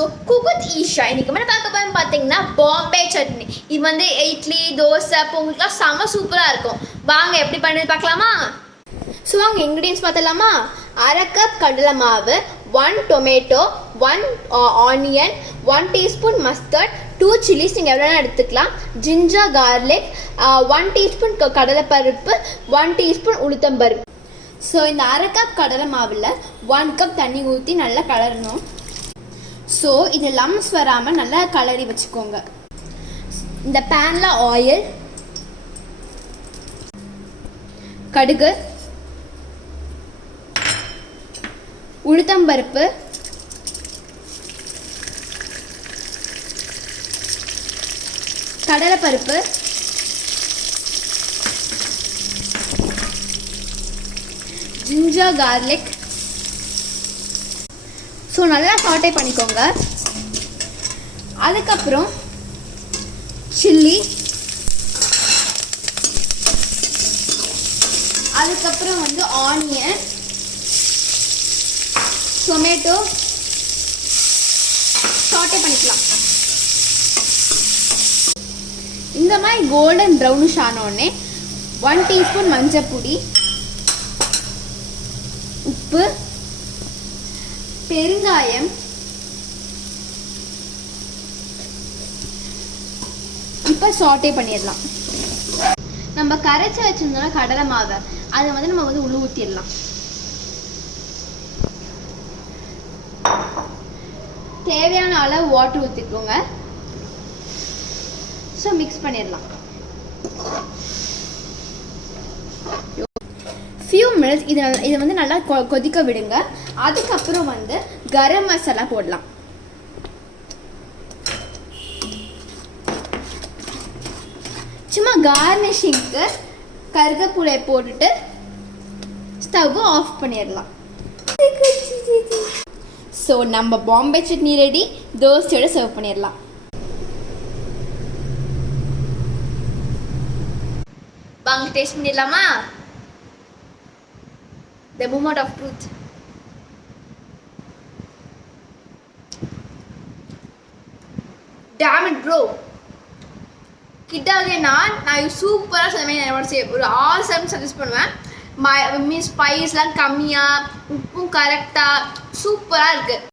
So cook with Isha இன்றைக்கி என்ன பார்க்க போகிறோம்னு பார்த்தீங்கன்னா பாம்பே சட்னி. இது வந்து இட்லி தோசை பொங்கலுக்குலாம் செம சூப்பராக இருக்கும். வாங்க எப்படி பண்ணுறது பார்க்கலாமா? ஸோ வாங்க இன்க்ரீடியன்ஸ் பார்த்துலாமா? 1/2 கப் கடலை மாவு, 1 tomato, 1 onion, 1 teaspoon mustard, 2 chillies நீங்கள் எவ்வளோ எடுத்துக்கலாம், ஜிஞ்சர் கார்லிக், 1 டீஸ்பூன் கடலைப்பருப்பு, 1 டீஸ்பூன் உளுத்தம்பருப்பு. ஸோ இந்த 1/2 கப் கடலை மாவில் 1 கப் தண்ணி ஊற்றி நல்லா கலரணும். ஸோ இது லம்ஸ் வராமல் நல்லா கலரி வச்சுக்கோங்க. இந்த பேனில் ஆயில், கடுகு, உளுத்தம்பருப்பு, கடலைப்பருப்பு, ஜிஞ்சர் கார்லிக். ஸோ நல்லா சாட்டே பண்ணிக்கோங்க. அதுக்கப்புறம் சில்லி, அதுக்கப்புறம் வந்து ஆனியன், டொமேட்டோ சாட்டே பண்ணிக்கலாம். இந்த மாதிரி கோல்டன் ப்ரௌனிஷ் ஆனோடனே 1 டீஸ்பூன் மஞ்சள் பொடி, உப்பு, பெருங்காயம், இப்போ சாட்டே பண்ணிடலாம். நம்ம கரைச்சி வச்சிருந்தோம்னா கடலை மாவை அதை வந்து நம்ம வந்து உள்ள ஊற்றிடலாம். தேவையான அளவு வாட்டர் ஊற்றிக்கோங்க. ஸோ மிக்ஸ் பண்ணிடலாம். ஃபியூ மினிட்ஸ் இதை வந்து நல்லா கொதிக்க விடுங்க. அதுக்கப்புறம் வந்து கரம் மசாலா போடலாம். சும்மா கார்னிஷிங்க்கு கருவேப்பிலை போட்டுட்டு ஸ்டவ் ஆஃப் பண்ணிடலாம். ஸோ நம்ம பாம்பே சட்னி ரெடி. தோசையோட சர்வ் பண்ணிடலாம். வாங்க டேஸ்ட் பண்ணிடலாமா? The moment of truth. Damn it bro. கிட்டாவே நான் சூப்பராக சமையல் ஒரு ஆசம் சஜஸ்ட் பண்ணுவேன். மீன்ஸ் ஸ்பைஸ்லாம் கம்மியாக, உப்பும் கரெக்டாக சூப்பராக இருக்குது.